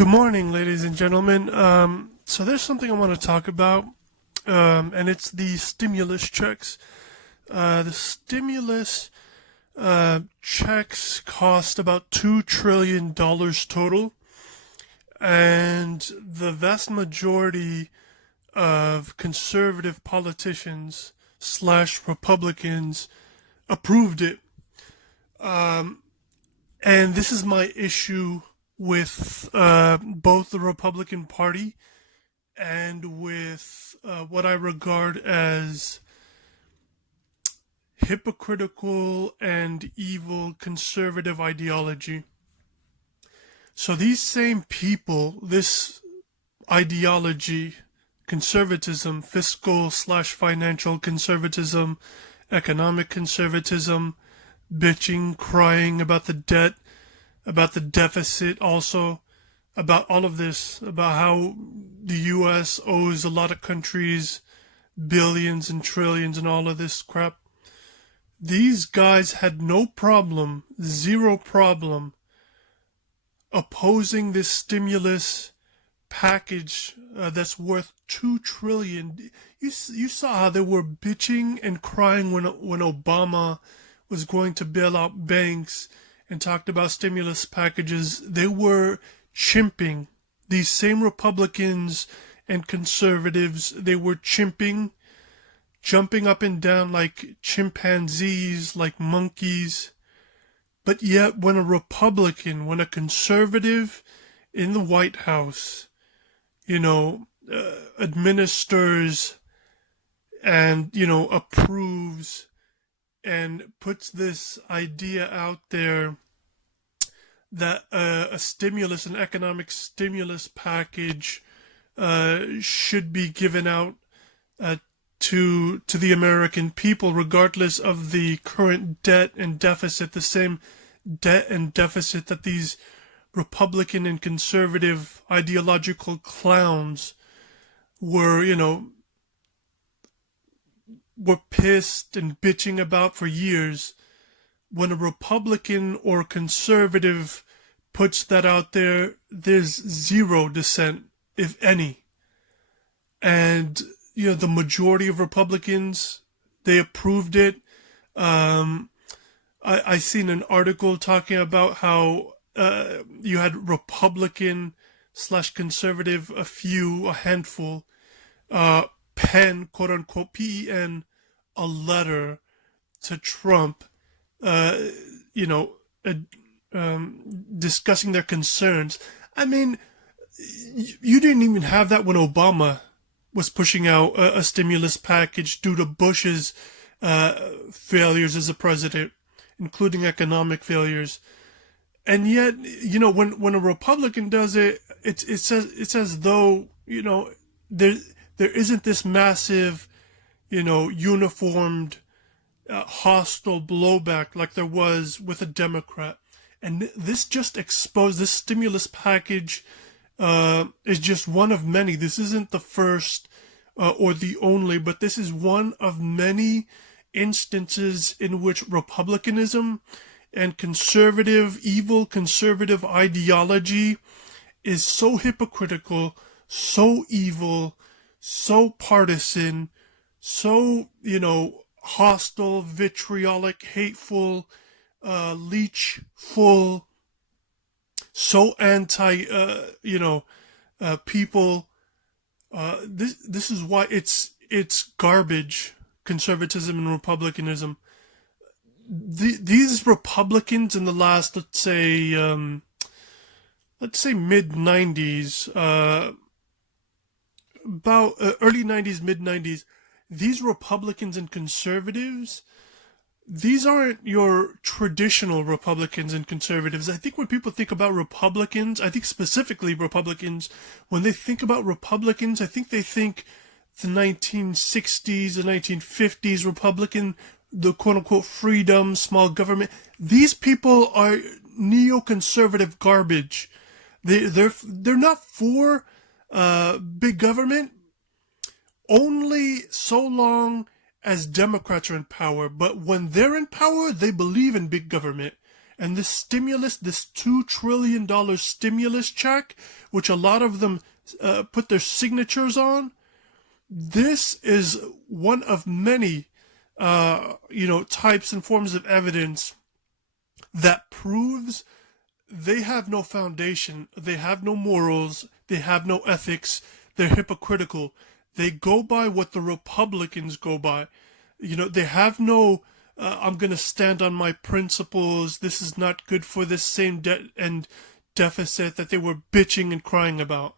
Good morning, ladies and gentlemen. So there's something I want to talk about, and it's the stimulus checks. The stimulus checks cost about $2 trillion total, and the vast majority of conservative politicians slash Republicans approved it. And this is my issue with both the Republican Party and with what I regard as hypocritical and evil conservative ideology. So these same people, this ideology, conservatism, fiscal slash financial conservatism, economic conservatism, bitching, crying about the debt, about the deficit, also about all of this, about how the U.S. owes a lot of countries billions and trillions and all of this crap. These guys had no problem, zero problem, opposing this stimulus package that's worth $2 trillion. You saw how they were bitching and crying when Obama was going to bail out banks and talked about stimulus packages. They were chimping. These same Republicans and conservatives, they were chimping, jumping up and down like chimpanzees, like monkeys. But yet when a Republican, when a conservative in the White House, administers and, approves and puts this idea out there that a stimulus, an economic stimulus package should be given out to the American people, regardless of the current debt and deficit, the same debt and deficit that these Republican and conservative ideological clowns were pissed and bitching about for years. When a Republican or conservative puts that out there, there's zero dissent, if any. And, the majority of Republicans, they approved it. I seen an article talking about how you had Republican slash conservative, a handful, pen, quote unquote, PEN, a letter to Trump, discussing their concerns. I mean, you didn't even have that when Obama was pushing out a stimulus package due to Bush's failures as a president, including economic failures. And yet, when a Republican does it, it's as though, there isn't this massive, uniformed, hostile blowback like there was with a Democrat. And this just exposed, this stimulus package is just one of many. This isn't the first or the only, but this is one of many instances in which republicanism and evil conservative ideology is so hypocritical, so evil, so partisan, so, hostile, vitriolic, hateful, leechful, so anti, people. This is why it's garbage, conservatism and republicanism. These Republicans in the last, let's say mid 90s, about early 90s, mid 90s, these Republicans and conservatives, these aren't your traditional Republicans and conservatives. I think when people think about Republicans, I think specifically Republicans, when they think about Republicans, I think they think the 1960s, the 1950s Republican, the quote-unquote freedom, small government. These people are neoconservative garbage. They're not for big government only so long as Democrats are in power. But when they're in power, they believe in big government. And this stimulus, this $2 trillion stimulus check, which a lot of them put their signatures on, this is one of many, types and forms of evidence that proves they have no foundation, they have no morals, they have no ethics, they're hypocritical. They go by what the Republicans go by. They have no, I'm going to stand on my principles, this is not good for this same debt and deficit that they were bitching and crying about.